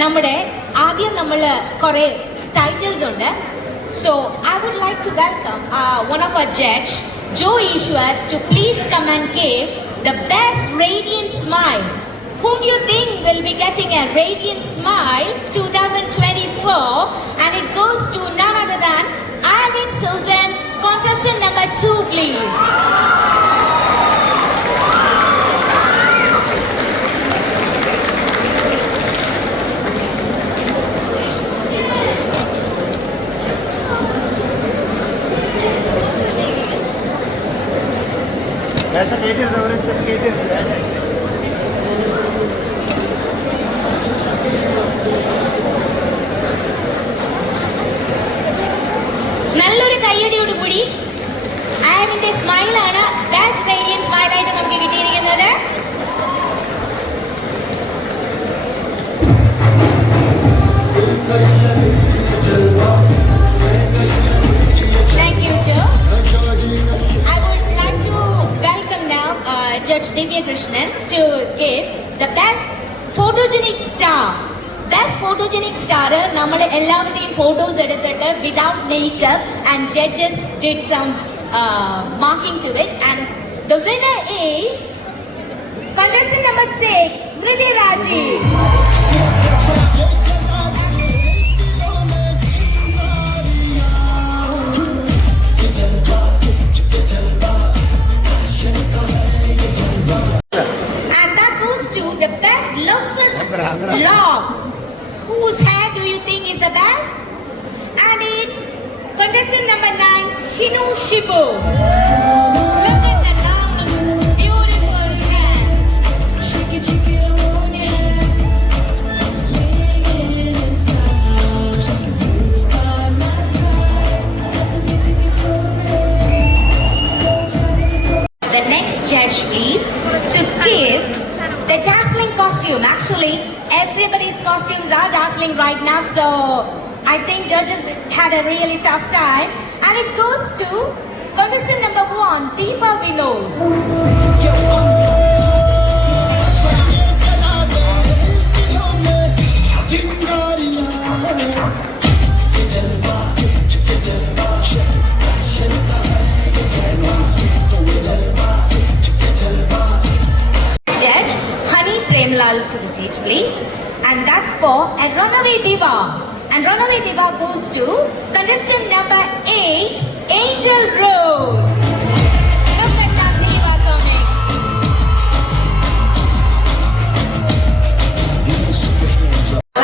നമ്മുടെ ആദ്യം നമ്മൾ കുറേ ടൈറ്റിൽസ് ഉണ്ട്. So I would like to welcome one of our judge, Joe Ishwar, to please come and give the best radiant smile. Whom you think will be getting a radiant smile 2024, and it goes to none other than Irene Susan, contestant number 2, please. നല്ലൊരു കയ്യടിയോട് കൂടി അയറിന്റെ സ്മൈലാണ് best Radiant സ്മൈലായിട്ട് നമുക്ക് കിട്ടിയിരിക്കുന്നത്. Thank you, Joe. I would like to welcome now Judge Divya Krishnan to give the best photogenic star. Best photogenic star, നമ്മൾ എല്ലാവരുടെയും ഫോട്ടോസ് എടുത്തിട്ട് without makeup and judges did some marking to it, and the winner is contestant number 6, Smriti Raji. And that goes to the best lustrous locks. Whose hair do you think is the best? And it's contestant number 9, Shinu Shibu. Look at the long, beautiful hair. Shake it, on your hair. Swinging in style. Shake it by my side. As the music is rolling. The next judge, please, to give the dazzling costume. Actually, everybody's costumes are dazzling right now, so I think judges had a really tough time. And it goes to contestant number 1, Deepa Vinod. Judge Honey Premlal to the stage, please. And that's for a runaway diva. And runaway diva goes to contestant number 8, Angel Rose. Look at that diva coming.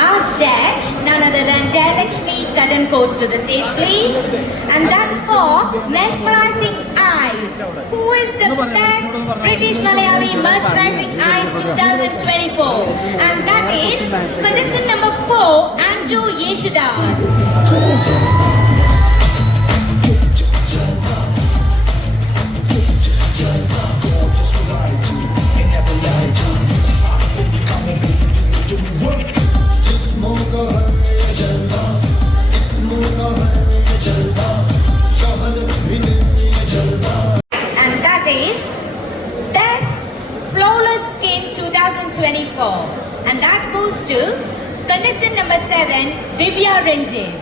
Last judge, none other than Jayalakshmi Kadankot to the stage, please. And that's for mesmerizing eyes. Who is the best British Malayali mesmerizing eyes 2024? And that is contestant number 4, Anju Yeshudas. And that is Best Flawless Skin 2024. And that goes to contestant number 7, Divya Ranjit.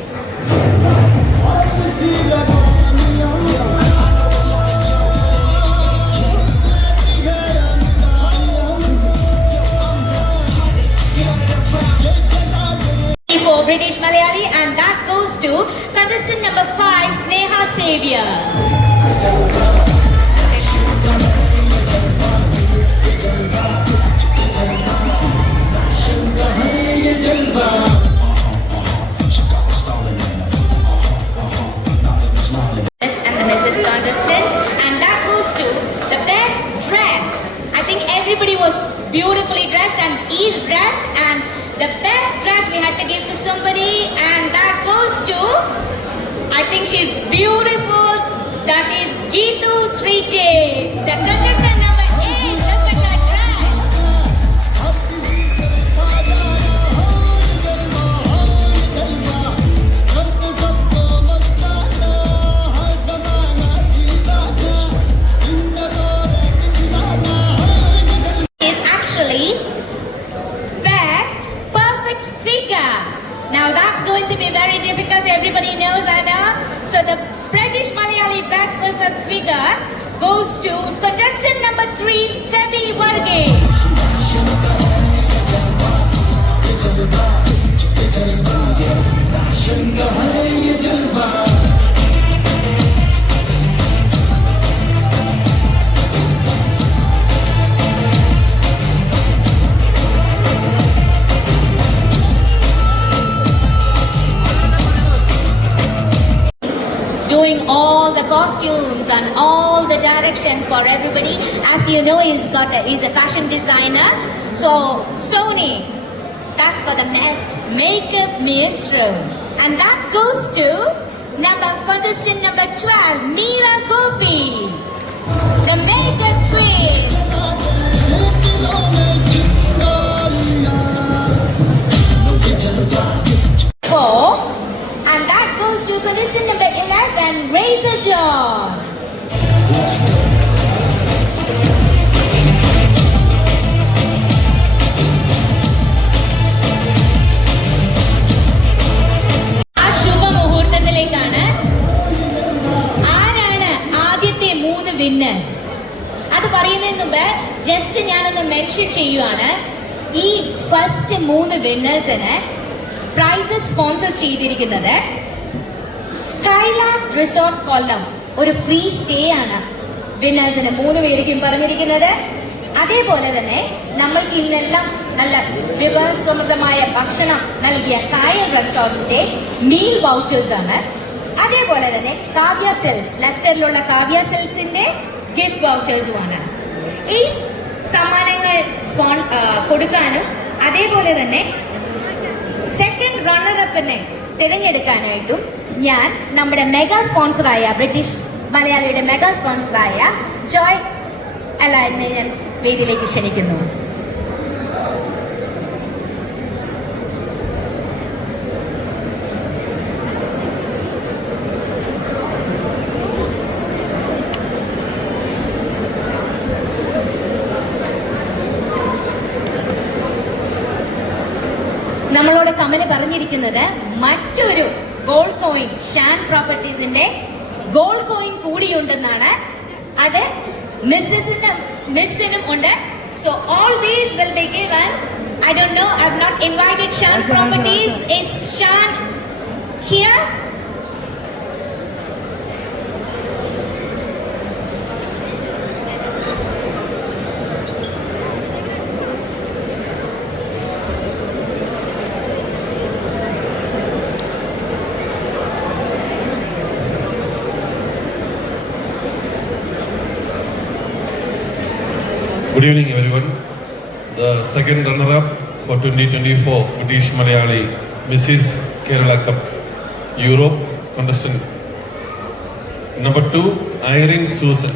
For British Malayali, and that goes to contestant number 5, Sneha Savior. And the Mrs. Contestant, and that goes to the best dressed. I think everybody was beautifully dressed and is dressed, and the best dress we had to give to somebody, and that goes to, I think she's beautiful, that is Geetu Sriche, the contestant number 8. Look at her dress. Is actually best perfect figure. to contestant number 3, Feby Varghese. Doing all the costumes and all the direction for everybody. As you know, he's a fashion designer. So Sony, that's for the best makeup maestro. And that goes to contestant number 12, Meera Gopi, the makeup queen. And that goes to contestant number 11, Razor John. ആ ശുഭമുഹൂർത്തത്തിലേക്കാണ്. ആരാണ് ആദ്യത്തെ 3 വിന്നേഴ്സ്? അത് പറയുന്നതിന് മുമ്പ് ജസ്റ്റ് ഞാനൊന്ന് മെൻഷൻ ചെയ്യുവാണ്. ഈ ഫസ്റ്റ് 3 വിന്നേഴ്സിന് പ്രൈസ് സ്പോൺസർ ചെയ്തിരിക്കുന്നത് സ്കൈലാബ് റിസോർട്ട് കൊല്ലം. ഒരു ഫ്രീ സ്റ്റേ ആണ് വിന്നേഴ്സിന് 3 പേർക്കും പറഞ്ഞിരിക്കുന്നത്. അതേപോലെ തന്നെ നമ്മൾക്ക് ഇന്നെല്ലാം നല്ല വിഭവസമൃദ്ധമായ ഭക്ഷണം നൽകിയ കായൽ റെസ്റ്റോറൻറ്റിന്റെ മീൽ വൗച്ചേഴ്സ് ആണ്. അതേപോലെ തന്നെ കാവ്യ സെൽസ്, ലെസ്റ്ററിലുള്ള കാവ്യ സെൽസിന്റെ ഗിഫ്റ്റ് വൗച്ചേഴ്സുമാണ്. ഈ സമ്മാനങ്ങൾ കൊടുക്കാനും അതേപോലെ തന്നെ സെക്കൻഡ് റണ്ണറപ്പിനെ തിരഞ്ഞെടുക്കാനായിട്ടും ഞാൻ നമ്മുടെ മെഗാ സ്പോൺസറായ ബ്രിട്ടീഷ് മലയാളിയുടെ മെഗാ സ്പോൺസറായ ജോയ് അലൈനെ ഞാൻ വേദിയിലേക്ക് ക്ഷണിക്കുന്നു. നമ്മളോട് കമല് പറഞ്ഞിരിക്കുന്നത് മറ്റൊരു ഗോൾഡ് കോയിൻ ഷാൻ പ്രോപ്പർട്ടീസിന്റെ ഗോൾഡ് കോയിൻ കൂടിയുണ്ടെന്നാണ്. അത് മിസ്സിനും ഉണ്ട്. So all these will be given. I don't know, I have not invited Shan properties. Is Shan here? Good evening, everyone. The second runner-up for 2024 British Malayali Mrs. Kerala Cup Europe contestant number 2, Irene Susan.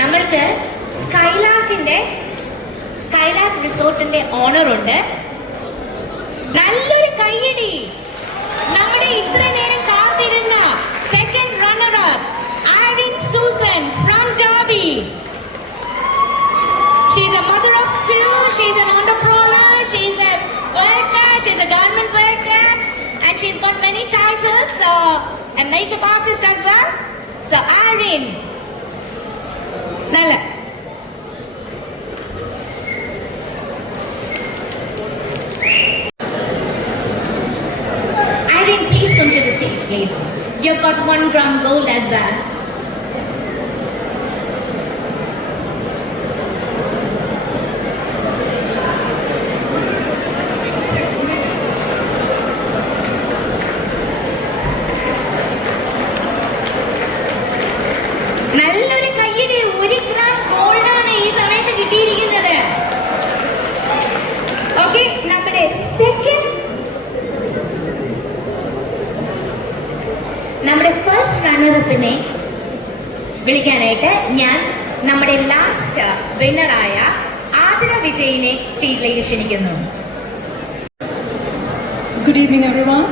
നമ്മൾക്ക് സ്കൈലാബ് റിസോർട്ടിന്റെ ഓണർ ഉണ്ട്. നല്ലൊരു കൈയടി. നമ്മുടെ ഇത്ര നേരം കാത്തിരുന്ന second runner-up Irene Susan from derby. She's a mother of 2, she's an entrepreneur, she's a worker, she's a government worker, and she's got many titles, a makeup artist as well. So Irene, Nala. stage, please. You've got 1 gram gold as well. നല്ലൊരു കയ്യടി. 1 gram gold ആണ് ഈ സമയത്ത് കിട്ടിയിരിക്കുന്നത്. ഓക്കെ, നമ്മുടെ ഫസ്റ്റ് റണ്ണറപ്പിനെ വിളിക്കാനായിട്ട് ഞാൻ നമ്മുടെ ലാസ്റ്റ് വിന്നറായ ആതിര വിജയിനെ സ്റ്റേജിലേക്ക് ക്ഷണിക്കുന്നു. Good evening, everyone.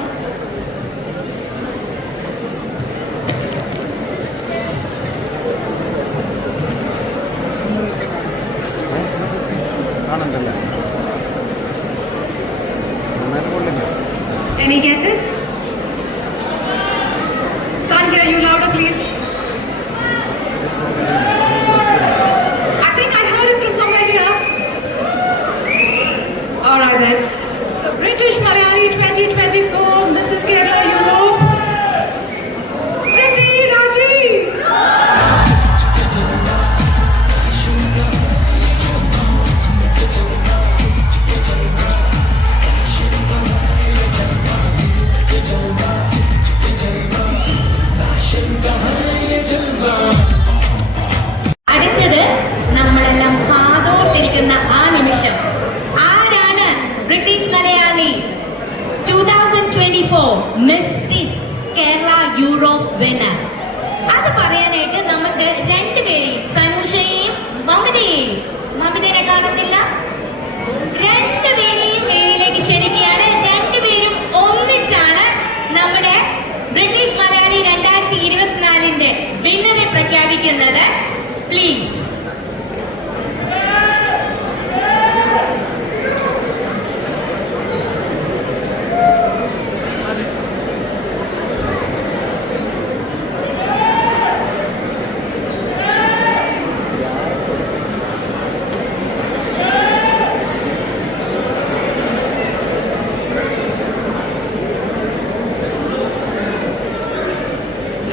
Any guesses? Can't hear you, louder please. I think I heard it from somewhere here. Alright then. So British Malayali 2024 Mrs. Kerala Europe, Smriti Rajiv. അടുത്തത് നമ്മളെല്ലാം കാതോർത്തിരിക്കുന്ന ആ നിമിഷം. ആരാണ് ബ്രിട്ടീഷ് മലയാളി 2024 മിസ്സിസ് കേരള യൂറോപ്പ് വിന്നർ? അത് പറയാനായിട്ട് നമുക്ക് രണ്ടുപേരെയും, സനുഷയെയും മമതയെയും, മമതയെ കാണുന്നില്ല, രണ്ടുപേരെയും വേദിയിലേക്ക് ക്ഷണിക്കുകയാണ്. രണ്ടുപേരും ഒന്നിച്ചാണ് നമ്മുടെ ബ്രിട്ടീഷ് മലയാളി 2024 വിന്നറെ പ്രഖ്യാപിക്കുന്നത്. Please.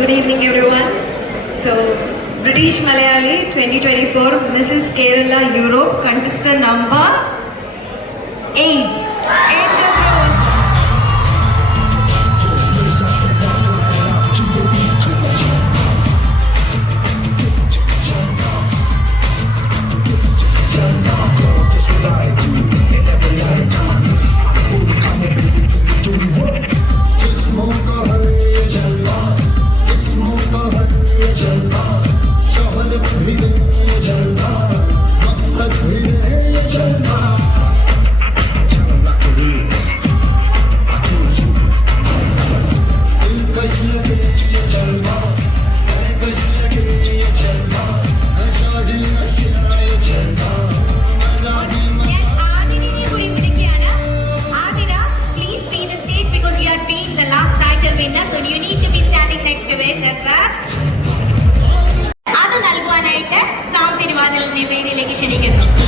Good evening, everyone. So, British Malayali 2024 Mrs. Kerala Europe contestant number 8, Angel Rose. So you need to be standing next to it as well. അത് നൽകുവാനായിട്ട് സാം തിരുവാതിലിനെ വേദിയിലേക്ക് ക്ഷണിക്കുന്നു.